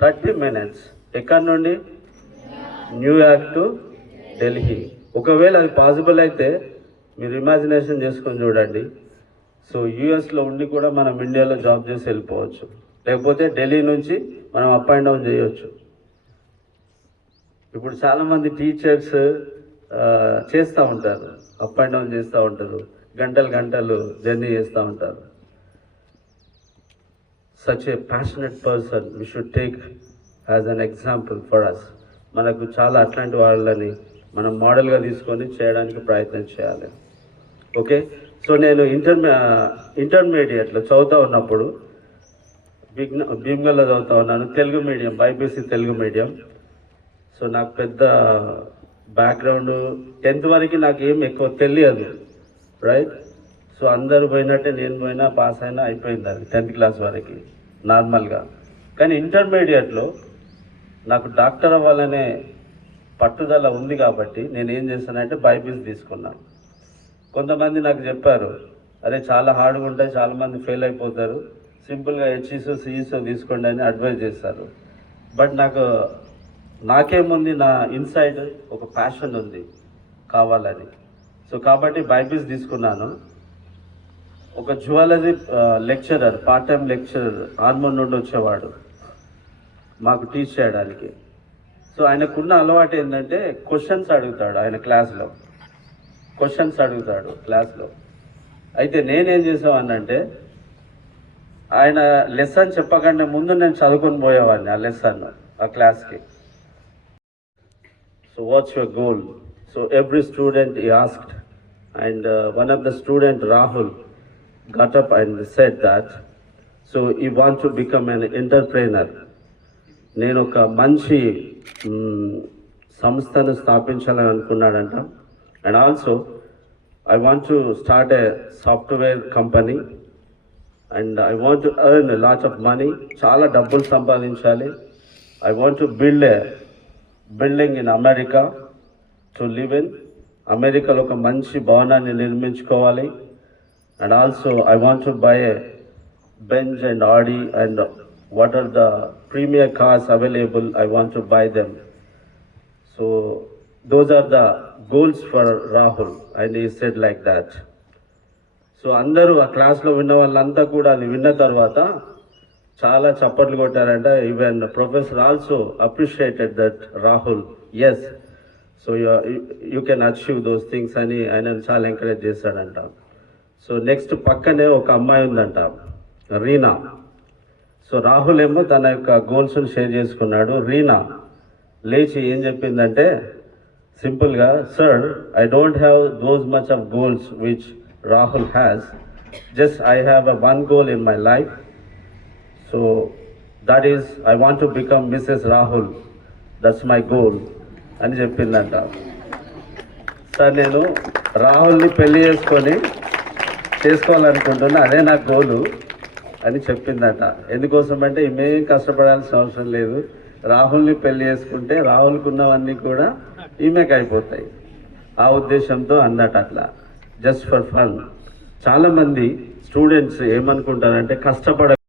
30 minutes ఎక్కడి నుండి New York to Delhi. ఒకవేళ అది పాసిబుల్ అయితే మీరు ఇమాజినేషన్ చేసుకొని చూడండి. సో యూఎస్లో ఉండి కూడా మనం ఇండియాలో జాబ్ చేసి వెళ్ళిపోవచ్చు, లేకపోతే ఢిల్లీ నుంచి మనం అప్ అండ్ డౌన్ చేయవచ్చు. ఇప్పుడు చాలామంది టీచర్స్ చేస్తూ ఉంటారు, అప్ అండ్ డౌన్ చేస్తూ ఉంటారు, గంటలు గంటలు జర్నీ చేస్తూ ఉంటారు. Such a passionate person we should take as an example for us. మనకు చాలా అట్లాంటి వాళ్ళని మనం మోడల్గా తీసుకొని చేయడానికి ప్రయత్నం చేయాలి. ఓకే, సో నేను ఇంటర్మీడియట్లో చదువుతూ ఉన్నప్పుడు భీమ్గల్లో చదువుతూ ఉన్నాను, Telugu medium, BiPC Telugu medium. So నాకు పెద్ద బ్యాక్గ్రౌండ్ 10th వరకు నాకు ఏం ఎక్కువ తెలియదు, రైట్. సో అందరూ పోయినట్టే నేను పోయినా, పాస్ అయినా అయిపోయింది అది 10th క్లాస్ వరకు నార్మల్గా. కానీ ఇంటర్మీడియట్లో నాకు డాక్టర్ అవ్వాలనే పట్టుదల ఉంది కాబట్టి నేను ఏం చేశానంటే బైపీసీ తీసుకున్నాను. కొంతమంది నాకు చెప్పారు, అరే చాలా హార్డ్గా ఉంటాయి, చాలామంది ఫెయిల్ అయిపోతారు, సింపుల్గా హెచ్ఈసో సిఈసో తీసుకోండి అని అడ్వైజ్ చేస్తారు. బట్ నాకేముంది, నా ఇన్సైడ్ ఒక ప్యాషన్ ఉంది కావాలని. సో కాబట్టి బైపీసీ తీసుకున్నాను. ఒక zoology lecturer, part time lecturer Armoor నుండి వచ్చేవాడు మాకు టీచ్ చేయడానికి. సో ఆయనకున్న అలవాటు ఏంటంటే క్వశ్చన్స్ అడుగుతాడు, ఆయన క్లాస్లో క్వశ్చన్స్ అడుగుతాడు క్లాస్లో. అయితే నేనేం చేసేవాడినంటే ఆయన లెసన్ చెప్పకంటే ముందు నేను చదువుకొని పోయేవాడిని ఆ లెసన్, ఆ క్లాస్కి. So what's your goal? So every student he asked, and one of the student, Rahul, got up and said that so he want to become an entrepreneur. నేను ఒక మంచి సంస్థను స్థాపించాలని అనుకున్నాడంట. And also I want to start a software company and I want to earn lot of money. చాలా డబ్బులు సంపాదించాలి. I want to build a building in America to live in. అమెరికాలో ఒక మంచి భవనాన్ని నిర్మించుకోవాలి. And also I want to buy a Benz and Audi and what are the premier cars available, I want to buy them. So those are the goals for Rahul, and he said like that. So అందరూ ఆ క్లాస్లో విన్న వాళ్ళంతా కూడా అది విన్న తర్వాత చాలా చప్పట్లు కొట్టారంట. Even professor also appreciated that Rahul, yes, so you can achieve those things అని ఆయన చాలా ఎంకరేజ్ చేశాడంట. సో నెక్స్ట్ పక్కనే ఒక అమ్మాయి ఉందంట, రీనా. సో రాహుల్ ఏమో తన యొక్క గోల్స్ని షేర్ చేసుకున్నాడు. రీనా లేచి ఏం చెప్పిందంటే సింపుల్గా, sir I don't have those much of goals which Rahul has, just I have a one goal in my life. So that is I want to become Mrs Rahul, that's my goal అని చెప్పిందంట. Sir నేను రాహుల్ని పెళ్లి చేసుకోవాలనుకుంటున్నా, అదే నా గోలు అని చెప్పిందట. ఎందుకోసం అంటే ఈమెం కష్టపడాల్సిన అవసరం లేదు, రాహుల్ని పెళ్లి చేసుకుంటే రాహుల్కి ఉన్నవన్నీ కూడా ఈమెకి అయిపోతాయి. ఆ ఉద్దేశంతో అందట అట్లా, జస్ట్ ఫర్ ఫన్. చాలామంది స్టూడెంట్స్ ఏమనుకుంటారంటే కష్టపడ